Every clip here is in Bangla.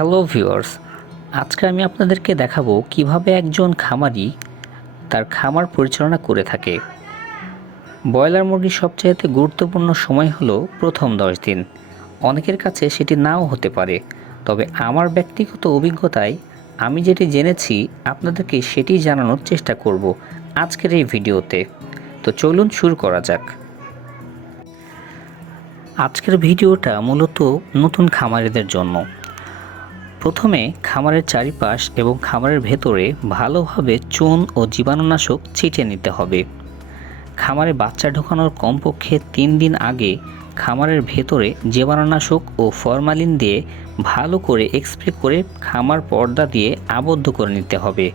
হ্যালো ভিউয়ার্স, আজকে আমি আপনাদেরকে দেখাবো কিভাবে একজন খামারি তার খামার পরিচালনা করে থাকে। ব্রয়লার মুরগির সবচাইতে গুরুত্বপূর্ণ সময় হলো প্রথম 10 দিন। অনেকের কাছে সেটি নাও হতে পারে, তবে আমার ব্যক্তিগত অভিজ্ঞতায় আমি যেটি জেনেছি আপনাদেরকে সেটি জানানোর চেষ্টা করব আজকের এই ভিডিওতে। তো চলুন শুরু করা যাক। আজকের ভিডিওটা মূলত নতুন খামারিদের জন্য। প্রথমে খামারের চারিপাশ এবং খামারের ভেতরে ভালোভাবে চুন ও জীবাণুনাশক ছিটিয়ে নিতে হবে। খামারে বাচ্চা ঢোকানোর কমপক্ষে 3 দিন আগে খামারের ভেতরে জীবাণুনাশক ও ফরমালিন দিয়ে ভালো করে স্প্রে করে খামার পর্দা দিয়ে আবদ্ধ করে নিতে হবে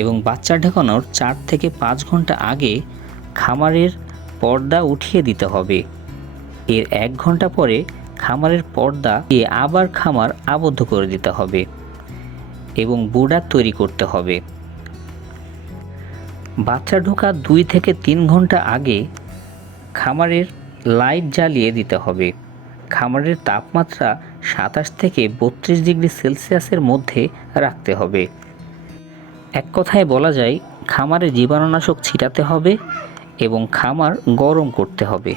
এবং বাচ্চা ঢোকানোর 4 থেকে 5 ঘন্টা আগে খামারের পর্দা উঠিয়ে দিতে হবে। এর 1 ঘন্টা পরে খামারের পর্দা দিয়ে আবার খামার আবদ্ধ করে দিতে হবে এবং বুডা তৈরি করতে হবে। বাচ্চা ঢোকা 2 থেকে 3 ঘন্টা আগে খামারের লাইট জ্বালিয়ে দিতে হবে। খামারের তাপমাত্রা 27 থেকে 32 ডিগ্রি সেলসিয়াসের মধ্যে রাখতে হবে। এক কথায় বলা যায়, খামারে জীবাণুনাশক ছিটাতে হবে এবং খামার গরম করতে হবে।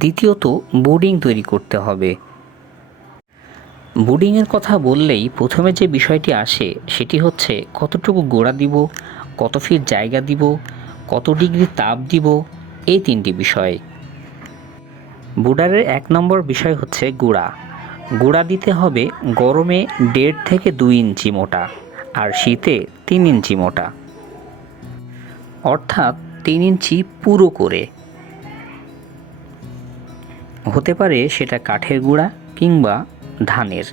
দ্বিতীয়ত, বুডিং তৈরি করতে হবে। বুডিংয়ের কথা বললেই প্রথমে যে বিষয়টি আসে সেটি হচ্ছে কতটুকু গোড়া দিব, কত ফিট জায়গা দিব, কত ডিগ্রি তাপ দিব, এই 3টি বিষয়। বুডারের 1 নম্বর বিষয় হচ্ছে গুঁড়া। গুঁড়া দিতে হবে গরমে 1.5 থেকে 2 ইঞ্চি মোটা আর শীতে 3 ইঞ্চি মোটা, অর্থাৎ 3 ইঞ্চি পুরো করে। হতে পারে সেটা কাঠের গুঁড়া কিংবা ধানের।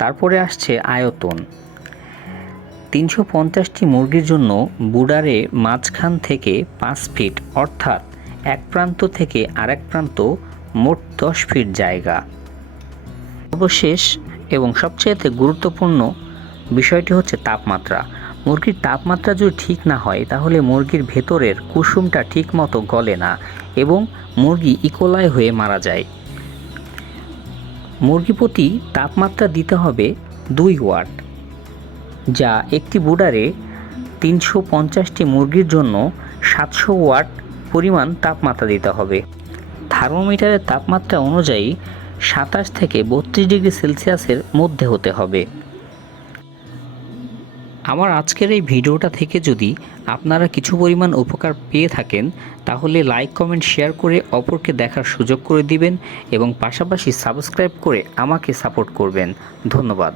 তারপরে আসছে আয়তন। 350টি মুরগির জন্য বুডারে মাঝখান থেকে 5 ফিট অর্থাৎ এক প্রান্ত থেকে আরেক প্রান্ত মোট 10 ফিট জায়গা। সর্বশেষ এবং সবচেয়ে গুরুত্বপূর্ণ বিষয়টি হচ্ছে তাপমাত্রা। মুরগির তাপমাত্রা যদি ঠিক না হয় তাহলে মুরগির ভেতরের কুসুমটা ঠিক মতো গলে না এবং মুরগি ইকোলাই হয়ে মারা যায়। মুরগি প্রতি তাপমাত্রা দিতে হবে 2 ওয়াট, যা একটি বুডারে 350টি মুরগির জন্য 700 ওয়াট পরিমাণ তাপমাত্রা দিতে হবে। থার্মোমিটারের তাপমাত্রা অনুযায়ী 27 থেকে 32 ডিগ্রি সেলসিয়াসের মধ্যে হতে হবে। আমার আজকের এই ভিডিওটা থেকে যদি আপনারা কিছু পরিমাণ উপকার পেয়ে থাকেন তাহলে লাইক, কমেন্ট, শেয়ার করে অপরকে দেখার সুযোগ করে দিবেন এবং পাশাপাশি সাবস্ক্রাইব করে আমাকে সাপোর্ট করবেন। ধন্যবাদ।